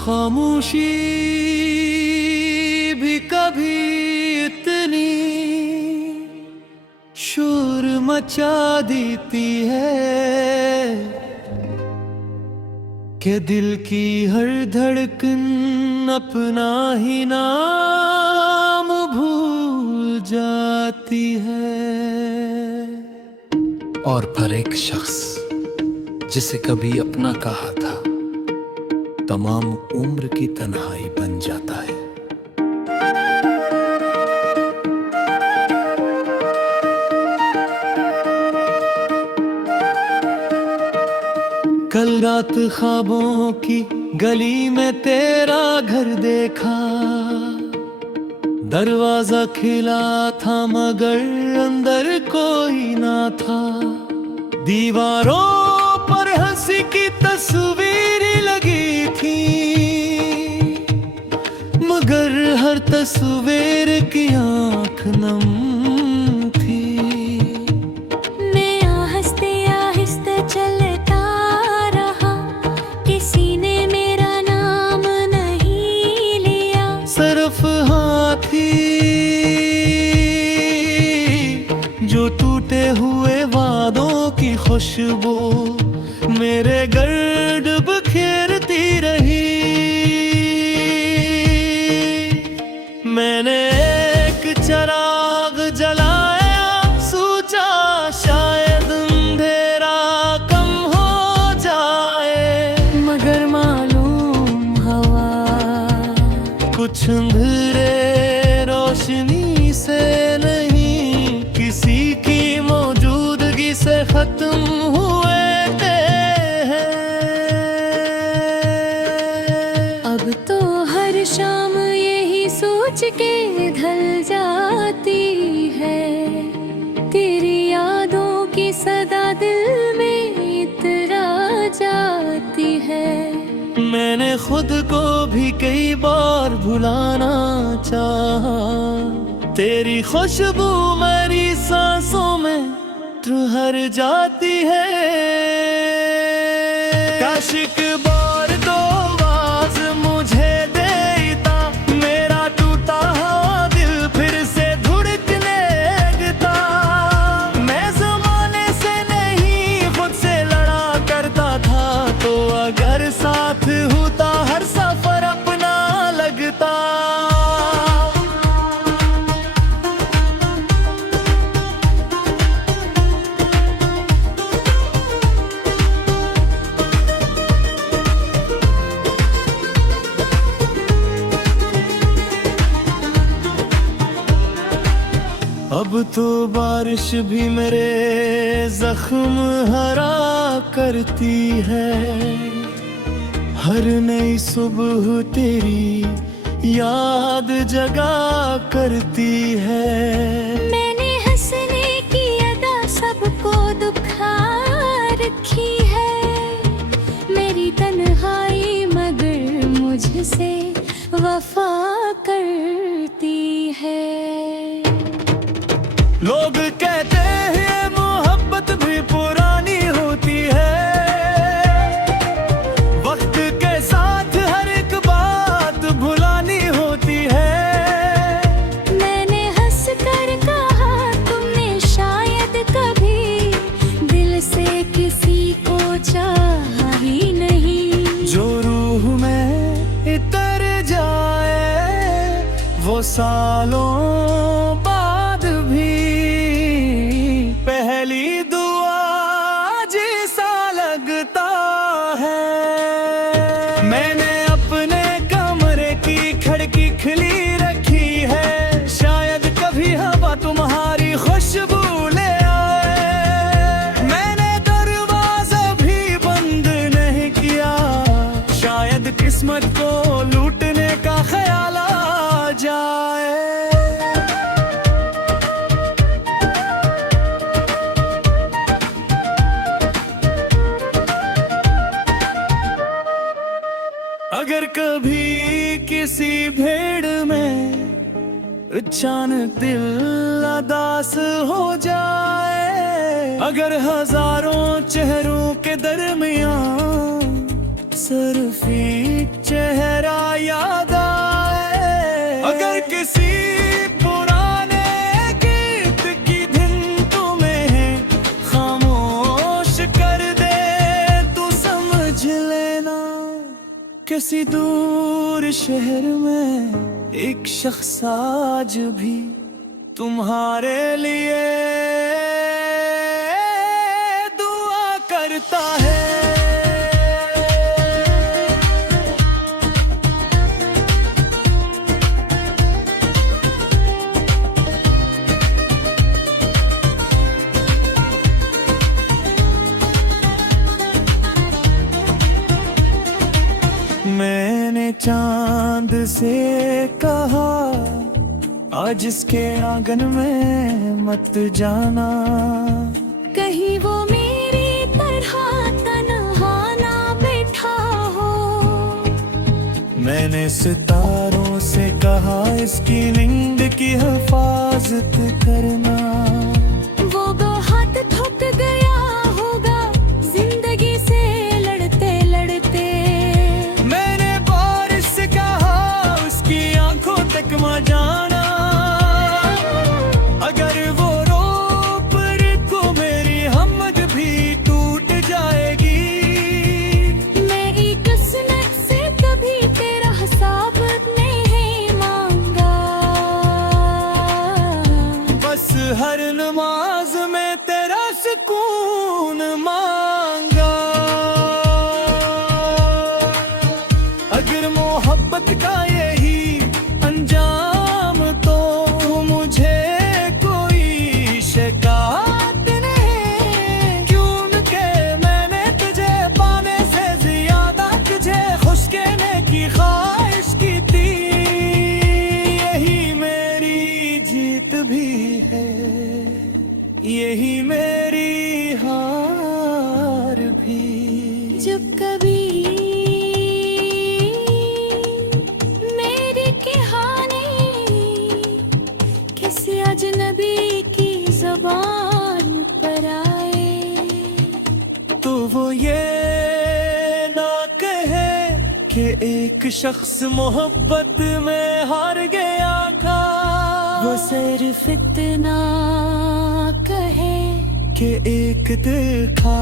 खामोशी भी कभी इतनी शोर मचा देती है कि दिल की हर धड़कन अपना ही नाम भूल जाती है। और पर एक शख्स जिसे कभी अपना कहा था, तमाम उम्र की तन्हाई बन जाता है। कल रात ख्वाबों की गली में तेरा घर देखा, दरवाजा खिला था मगर अंदर कोई ना था। दीवारों पर हंसी की तस्वीर लगी थी, मगर हर तस्वीर की आंख नम थी। मैं आहिस्ते आहिस्ते चलता रहा, किसी ने मेरा नाम नहीं लिया। सिर्फ हाथी जो टूटे हुए वादों की खुशबू मेरे गर्द बखेरती रही। मैंने एक चिराग जलाया, सोचा शायद अंधेरा कम हो जाए, मगर मालूम हवा कुछ अंधेरे रोशनी से नहीं, किसी की मौजूदगी से खत्म हुए हैं। अब तो हर शाम यही सोच के ढल जाती है, तेरी यादों की सदा दिल में इतरा जाती है। मैंने खुद को भी कई बार भुलाना चाहा, तेरी खुशबू मेरी सांसों में ठहर जाती है। काश एक बार दो आवाज मुझे देता, मेरा टूटा हुआ दिल फिर से धड़कने लगता। मैं ज़माने से नहीं खुद से लड़ा करता था, तो अगर साथ होता हर सफर अपना लगता। अब तो बारिश भी मेरे जख्म हरा करती है, हर नई सुबह तेरी याद जगा करती है। मैंने हंसने की अदा सबको दुखा रखी है, मेरी तन्हाई मगर मुझसे वफा करती है। लोग कहते हैं मोहब्बत भी पुरानी होती है, वक्त के साथ हर एक बात भुलानी होती है। मैंने हंस कर कहा, तुमने शायद कभी दिल से किसी को चाहा ही नहीं। जो रूह में इतर जाए वो सालों बाद भी पहली दुआ जैसा लगता है। मैंने अपने कमरे की खिड़की खुली रखी है, शायद कभी हवा तुम्हारी खुशबू ले आए। मैंने दरवाजा भी बंद नहीं किया, शायद किस्मत को लूटने का ख्याल आ जाए। अगर कभी किसी भीड़ में अचानक दिल उदास हो जाए, अगर हजारों चेहरों के दरमियां सिर्फ एक चेहरा याद आए। अगर किसी पुराने गीत की धुन तुम्हें खामोश कर दे तो समझ लेना किसी दूर शहर में एक शख्स आज भी तुम्हारे लिए दुआ करता है। मैंने चांद से कहा आज इसके आंगन में मत जाना, कहीं वो मेरी तरह तन्हा ना बैठा हो। मैंने सितारों से कहा इसकी नींद की हिफाजत करना, वो बहुत थक गया होगा जिंदगी से लड़ते लड़ते। मैंने बारिश से कहा उसकी आंखों तक मत जाना, अगर वो रो पड़े तो मेरी हिम्मत भी टूट जाएगी। मैं एक सुनत से कभी तेरा हिसाब नहीं मांगा, बस हर नमाज में तेरा सुकून मांगा। अगर मोहब्बत का यही अंजाम तो मुझे कोई शिकायत नहीं, क्योंकि मैंने तुझे पाने से ज्यादा तुझे खुश कहने की ख्वाहिश की थी। यही मेरी जीत भी है, यही मेरी हार भी। जब कभी मेरी कहानी किसी अजनबी की ज़बान पर आए तो वो ये ना कहे कि एक शख्स मोहब्बत में हार गया था, वो सिर्फ इतना कहे कि एक दिल था।